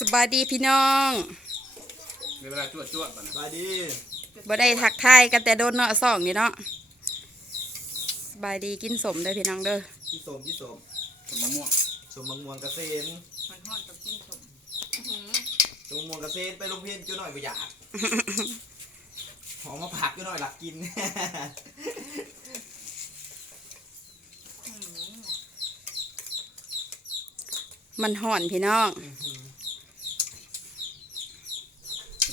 สบายดีพี่น้องในเวลาจวดจวดๆก่อนนะบายดีบ่ได้ทักทายกันแต่โดนเนาะสองนี่เนาะสบายดีกินสมเด้อพี่น้องเด้อที่สมที่สมสมมะม่วงสมมังมวงกระเซนมันทอดกับจิ้มสมสมมังมวงกระเซนไปโรงเรียนจุหน่อยไปอยากหอมมาผักจุหน่อยหลักกินมันห่อนพี่น้อง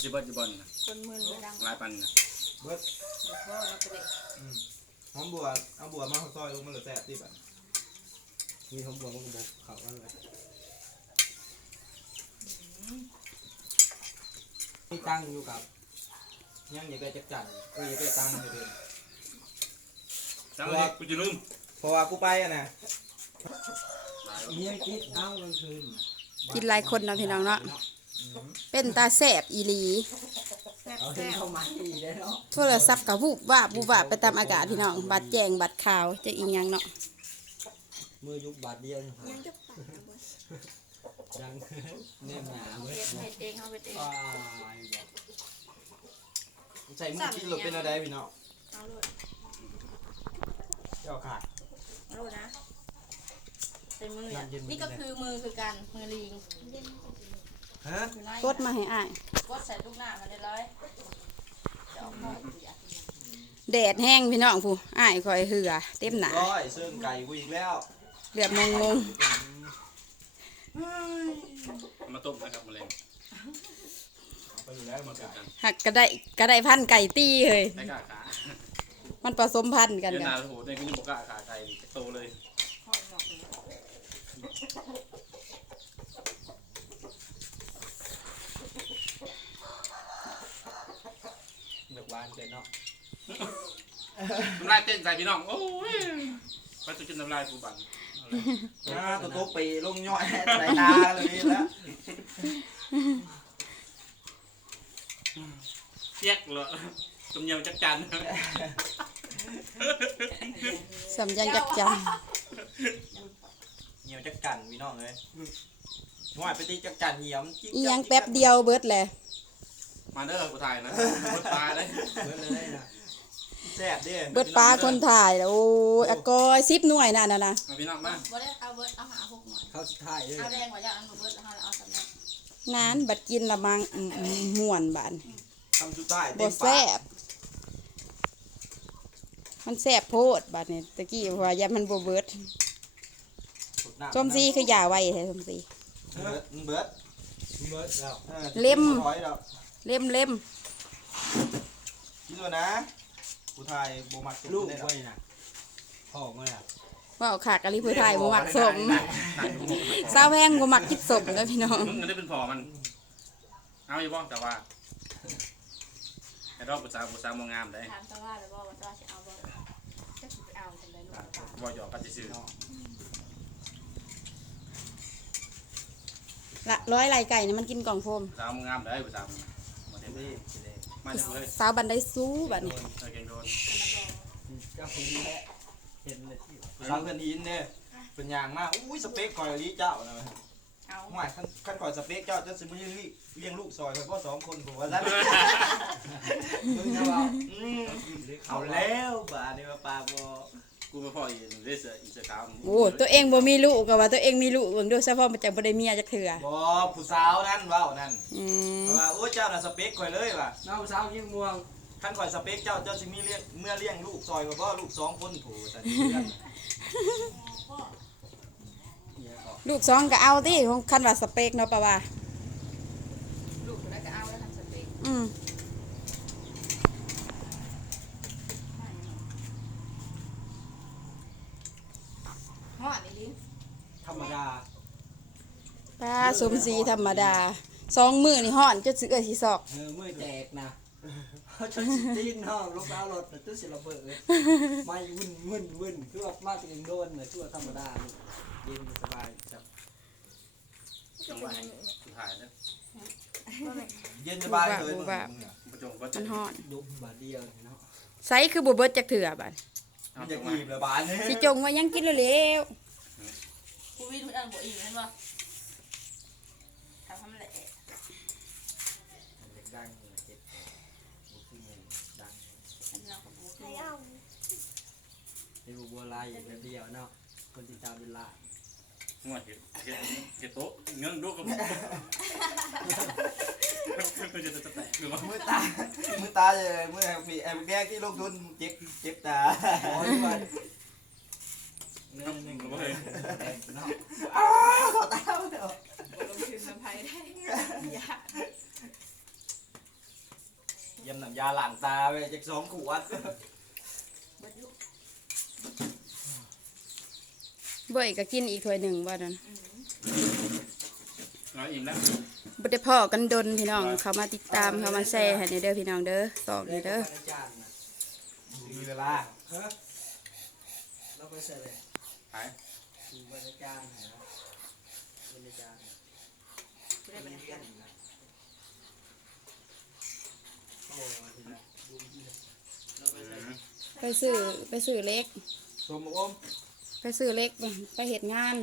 จิบเอลจิบอลนะคนมือไม่ดังลายปันนะเบิดเด็กพ่อเราไปเด็กหอมบัวเอาบัวมาซอยลงมาเหลือแซ่บที่แบบมีหอมบัวมันก็บอกเขาว่าอะไรที่ตั้งอยู่กับยังอย่าไปจักจันก็อย่าไปตั้งอยู่เดิมจังเลยกูจะลืมเพราะว่ากูไปอะนะลายเมียคิดเอากลางคืน กินหลายคนนะพี่น้องเนาะ เป็นตาแสบอีหลีแซ่บเอาแซ่เห็นบเข้ามาอีกได้เนาะโทรศัพท์กับวูบว่าบวูบว่าบไปตามอากาศพี่น้องบัดแจงบัดขาวจะอีหยังเนาะมือยุบบาทเดียวยังจะปากยังแน่นหนาเว้ยเห็ดเห็ดเองเอาเห็ดเองว้ายบอกใส่มือกินหลบเป็นอะไรพี่น้องเอาเลยเจ้าขาดเอาเลยนะเป็นมือเนี่ยนี่ก็คือมือคือกันมือลิง ฮะอยู่ไล่กดมาให้อ้ายกดใส่ลูกหน้ามาได้ร้อยจะเอาพ่อเสียแดดแห้งพี่น้องผู้อ้ายคอยเหือเต็มหนาร้อยเสื่อมไก่กูอีกแล้วเลือดงงงเอามาต้มนะครับมะเร็งเอาไปอยู่แล้วมามาไก่เกิดกันๆหักก็ได้ก็ได้พันไก่ตี้เลยได้กล้าขามันผสมพันธุ์กันเดี๋ยวกัหนานโอ้โหในกูยังบอกกล้าขาไก่จะโตเลย พ่อหงอกเลยเลือกวานเป็นเนาะน้ำลายเต้นใส่พี่น้อง โอ้ยไปจะกินน้ำลายกูบันเอาเลยอ่าตัวโต๊ะไปลงย่อยใส่ตาเลยแล้วเจี๊ยกเหรอต้มยำจักจันสำยังจักจังเหนียวจักจันพี่น้องเลยหน่อยไปตีจักจันเหนียวมันจิ๊กอีหยังแป๊บเดียวเบิดแหละ มาเด้อกูถ่ายนะกูตายเลยเบิดเลยนะแซ่บเด้เบิดปลาคนถ่ายแล้วโอ้ยอากอยซิบหน่วยน่ะนะนะมาพี่น้องมาบ่ได้เอาเบิร์ดเอาหาหกหน่อยเข้าสุดท้ายเลยเอาแดงกว่าอย่างนั้นเบิร์ดแล้วเอาสำเร็จนานบัดกินละมังอืมอืมม่วนบานทำสุดท้ายบ่เต็มแซ่ปากบมันแซ่บโพดบาดนี่ตะกี้ว่าอย่ามันบ่เบิดสุดหน้าส้มซีคือยาไว้แท้ส้มซีเบิดมึงเบิดเบิดแล้วออเล่มร้อยแล้ว เล่มเล่มคิดดูนะ กูถ่ายโบมักลูกได้ไว้นะพ่อเมื่อไหร่ว่าเอาขากะลิผู้ไทยบ่มักสมสาวแพงบ่มักกินสมเด้อพี่น้องมึงก็ได้เป็นพอมัน เอาอยู่บ้องแต่ว่าไอ้รอบภาษาภาษามองงามได้ถามตาว่าเลยว่าว่าตาจะเอาบ่จะไปเอาจังไดลูกตาบ่หยอกกันซื่อละร้อยไหลไก่นี่มันกินกล่องโฟมภาษามองงามได้ภาษา สาวบันไดสู้บัดนี้เออเก่งโดนเจ้าคนนี้แหละเห็นเลยที่สาวเพื่อนอินเนี่ยเป็นอย่างมากอุ้ยสเปคคอยลีเจ้านะเอาหมายขั้นขั้นคอยสเปคเจ้าจะสมมติเลี้ยงลูกซอยคอยพ่อสองคนผมว่าซะมึงจะเอาอืมเอาแล้วบาดนี่มาปากบอ กูมาพ่ออีเรสอินสตาแกรมโอ้ตัวเองบ่มีลูกก็ว่าตัวเองมีลูกเบิ่งดูซะพ่อมันจะบ่ได้เมียจักเทื่อบอผู้สาวนั่นเว้านั่นอืมว่าโอ้เจ้าน่ะสเปคคอยเลยว่ะน้าสาวยิ่งม่วงขั้นคอยสเปคเจ้าเจ้าสิมีเลี้ยงเมื่อเลี้ยงลูกซอยกับพ่อลูกสองคนโถแต่นี่เรื่องเนี่ยก็ลูกสองก็เอาติของคันว่าสเปคเนาะปะว่าลูกแล้วก็เอาแล้วทำสเต็กอืม ฮอดนี่ลิ้น ธรรมดา ปลาสมสีธรรมดาสองมื้อนี่ฮ้อนจะซื้อสิซอก เออมือแตกนะเขาจะตีนห้องลงดาวรถแต่ตู้สิระเบิดเลยไม่วุ่นวุ่นวุ่นคือว่ามาตัวเองโดนเลยชั่วธรรมดาลูกเย็นสบายจับจังหวะสุดท้ายนะเย็นสบายเลยมึงมึงอะประจงประจมันงฮ้อนดุมบาทเดียวเนาะไสคือบ่เบิดจักเทื่อบัดเอามันจัจะงหวะกีบเลยบานนี่สิจงว่ายังกินแล้วแล้วกูวิ่งทุกอันบ่อีกเห็นบ่ทำทำแหละ ในบัวบัวลายอย่างเดียวเนาะคนติดตามเป็นล้านงวดเห็ดเห็ดเห็ดโต๊ะเงินดูกับผมก็จะจะแตกหรือว่ามือตา มือตาเลยมือแอมพีแอมแดงที่ลงทุนเจ็บเจ็บตาอ๋อที่ว่าหนึ่งหนึ่งก็เลยแดงเนาะอ้าวขอตาไม่ออกลงทุนน้ำไผ่ได้ยากเยี่ยมน้ำยาล้างตาไปจากสองขวดบัด เบ่อยก็กินอีกถ้วยหนึ่งว่านั้นเราอิ่มแล้วบ่ได้พ่อกันดนพี่น้อง เขามาติดตามเขามาแชร์ให้ในเด้อพี่น้องเด้อสองแดนี่งเด้ออาจารย์นะมีเวลาฮะเราไปใส่เลยหายดูบรรยากาศหน่อยนะบรรยากาศไม่ได้เป็นอะไรกันโอ้ทีละดูดีเราไปใส่ไปซื้อไปซื้อเล็กสมอม ไปซื้อเล็กไปเฮ็ดงาน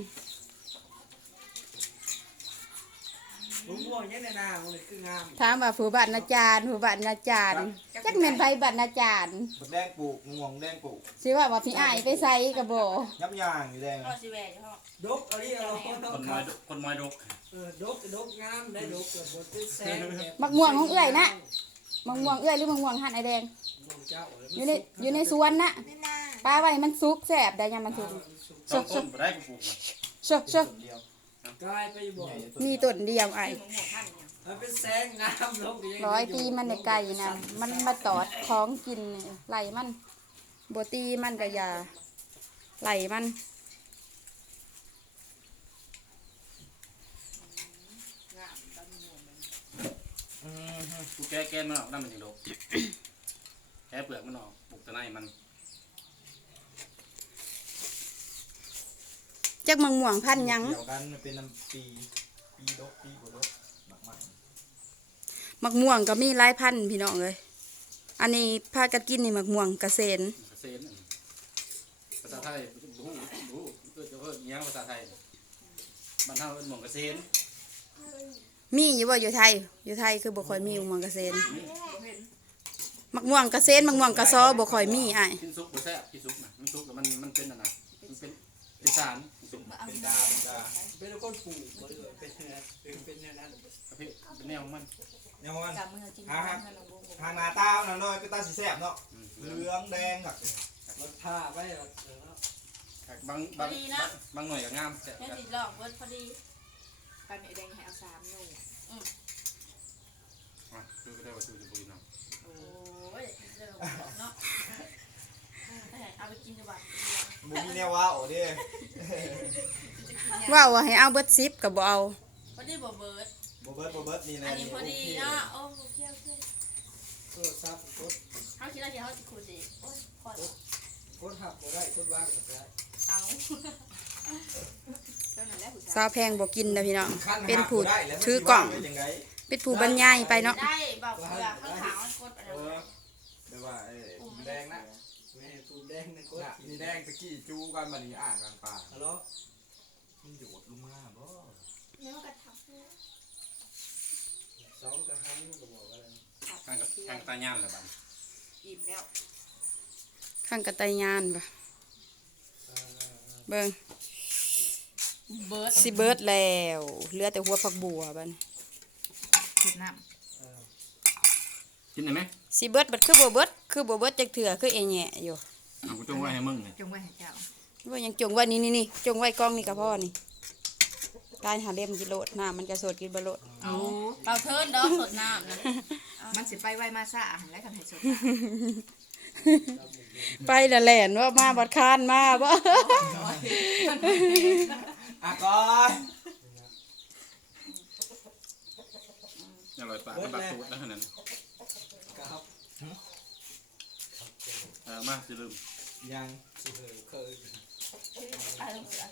ลุงม่วงยังในนามันคืองามถามว่าผู้บัตรอาจารย์ผู้บัตรอาจารย์จักแม่นไผบัตรอาจารย์บักแดงปลูกม่วงแดงปลูกสิว่าว่าพี่อ้ายไปใส่ก็บ่ยับยางอยู่แดงพ่อสิแหวนอยู่ห้องดกเอาดิเอาคนคนคมอรัยบคนมอยดกเออดกดกงามได้ดกเกิดบนตื้อแซงมักม่วงของเอื้อยนะมักม่วงเอื้อยหรือมักม่วงหั่นไอแดงม่วงเจ้าอยู่ในอยู่ในสวนน่ะไม่น่าปลาไว้มันสุกแซ่บได้ยังมันสุก สองคนบ่ได้กูปลูกนะเชักชักต้นเดียวกลายไปบอกใหญ่มีต้นเดียวไอ้ที่หมูหมูท่านเนี่ยมันเป็นแสงงามลงเงร้อยตีมันในไก่นะมันมาตอดของกินนี่ไหลมันบตีมันก็อย่าไหลมันงามดำหมูมันอืมกูแก้แก้มันออกนั่นมันยังดกแก้เปลือกมันออกปลูกแต่ในมัน จักมังม่วงพันธุ์หยังเกี่ยวกันมันเป็นน้ำปีปีดกปีบ่ดกหมักมันมักม่วงก็มีหลายพันธุ์พี่น้องเลยอันนี้พากันกินนี่มักม่วงกระเซนเกษตรภาษาไทยบูบูเกิดจะเพิ่มยังภาษาไทยบ้านเฮาเป็นหม่องเกษตรมีอยู่บ่อยู่ไทย อยู่ไทยคือบ่ค่อยมีมักม่วงกระเซนบ่เห็นมักม่วงกระเซนมักม่วงกระซอบ่ค่อยมีอ้ายกินซุปบ่แซ่บกินซุปนะมันซุปแล้วมันมันเป็นอันน่ะมัน เป็นสารเป็นดาเป็นดาเป็นคนปลูกบ่ได้เป็นเป็นเป็นนั้นประเภทเป็นแนวของมันเนี่ยมันกับมือกินอ่าครับขนมวงทางหน้าตาหน่อยหน่อยก็ตาสีแสบเนาะเหลืองแดงครับรถผ้าไว้แล้วบางบางบางหน่วยก็งามแซ่บแม่กันติดหลอกเบิดพอดีกันไอแดงให้เอาสามหนุ่มอะดูก็ได้ว่าดูจะบ่กินเนาะโอ้ยเดี๋ยวเนาะ เอาไปกินดีกว่ามึงมีแนวว้าวเด้ว่าวว่าให้เอาเบิดซิปก็บ่เอาพอดีบ่เบิดโบเบิร์ตโบเบิร์ตนี่นะอันนี้พอดีเนาะโอ้โอเคโอเคโทรศัพท์กดเขาคิดว่าเดี๋ยวเขาจะคุยดีโอ้ยพอแล้วกดหับบ่ได้กดวางบ่ได้เอาเจ้าหน่อยแล้วผู้ชายสาวแพงบ่กินนะพี่น้องขั้เป็นผู้หัได้แล้วถือกล่องมันสิวาไว้จังไงเป็นผู้บรรยายไปเนาะ ได้บอกเผื่อข้างขาวมันกดอะไรเออแบบว่าเอ้ยแดงนะแม่ปูแด งนะกดน่ะมีแดงตะกี้จูกันมานี่อ่านกลางป่าฮัลโหลมันโยดลงมาบ่เนี่ยมันกระทับสองกับห้าก็บอกว่ากางกับกางตาย่ามแหละบัดอิ่มแล้วข้างกระต่ายยานบ่เบิ่งเบิร์ดสิเบิดแล้วเหลือแต่หัวผักบัวบัดนี้เผ็ดน้กินได้ไหมสิเบิดบัดคือบ่เบิดคือบ่เบิดจักเถื่อคือเอแหยะอยู่ เอากูจงไว้ให้มึงเลยำจงไว้ให้เจ้าว่ายังจงไว้นี่นี่นี่จงไว้กล้องนี่ก็พอนี่ตายหาเล่มกิโลดน้ำมันจะสดกินบ่โลดเอาเราเทิร์นดอกสดน้ำนะมันสิไปไวมาซ่าและกันให้สดไปละแหลนว่ามาบัดคานมาบ่อะก่อนอร่อยปากมันบาดตูดแล้วขนาดนั้นครับเออมาสิลืม ยังสิเคยเคยไปลงเสือ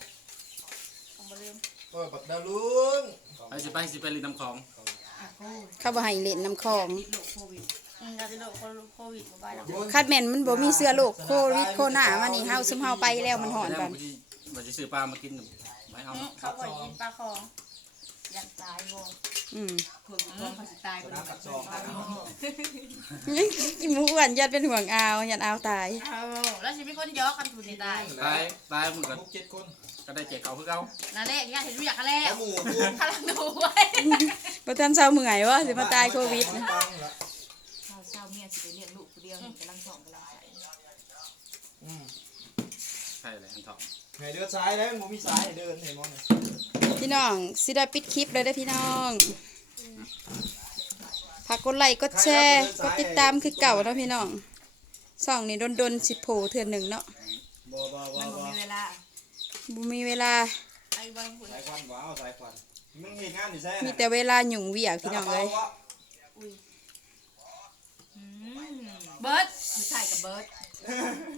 เอามาเริ่มเออบักดาวลุงไปสิไปสิไปรีดน้ำของอะโอ้ยเขาบ่ให้เล่นน้ำคลองติดโรคโควิดอืมเราจะโดนโควิดมาบ้านเราคาดแม่นมันบ่มีเสื้อโรคโควิดโควิดมานี่เฮาซุมเฮาไปแล้วมันหอนแล้วกัน มันสิมันสิซื้อปลามากินไม่เอาอืมเขาบอกยินปลาคองอยากตายบ่อืมเพิ่น พร้อมเขาสิตายตัวเพิ่นน้ำปักซองแล้วยังกินหมูอ้วนยัดเป็นห่วงอาวยัดอาวตาย เอาแล้วสิมีคนยอกกันผู้นี้ตายตายตายมึงก็หกเจ็ดคนก็ได้เจ๊เขาคือเขานั่นแหละญาติเห็นรู้จักกันแล้แล้ววหมู่กูกำลังดูไว้ประทันเช้าเมื่อยวะสิมาตายโควิดนะปังละเช้าเช้าเมียสิไปเลี้ยงลูกผู้เดียวนี่กำลังท้องกำลังใส่อืมใช่เลยอันทองไงเดินซ้ายแล้วมึงมีซ้ายให้เดินเห็นมั้งเนี่ยพี่น้องสิได้ปิดคลิปเลยได้อพี่น้อง ฝากกดไลค์กดแชร์กดติดตามคือเก่าเนาะพี่น้องส่องนี่โดนๆสิโผล่เถื่อนหนึ่งเนาะบ่บ่บ่มันบ่บ่มีเวลาบ่มีเวลา ไอ้บางคนสายควันว้าวสายควันมึงเห็นงานอยู่แซ่มีน่ะแต่เวลาหยุ่งเหวียกพี่น้องเลยอืมเบิร์ดผู้ชายกับเบิร์ด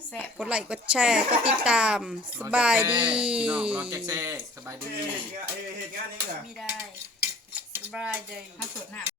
แซ่บกดไลค์กดแชร์กดติดตามสบายดี พี่น้องรอแจ็คแซ่สบายดีเห็นงานเห็นงานนี้เหรอ ไม่ได้ส บายดีถ้าสดน้ำ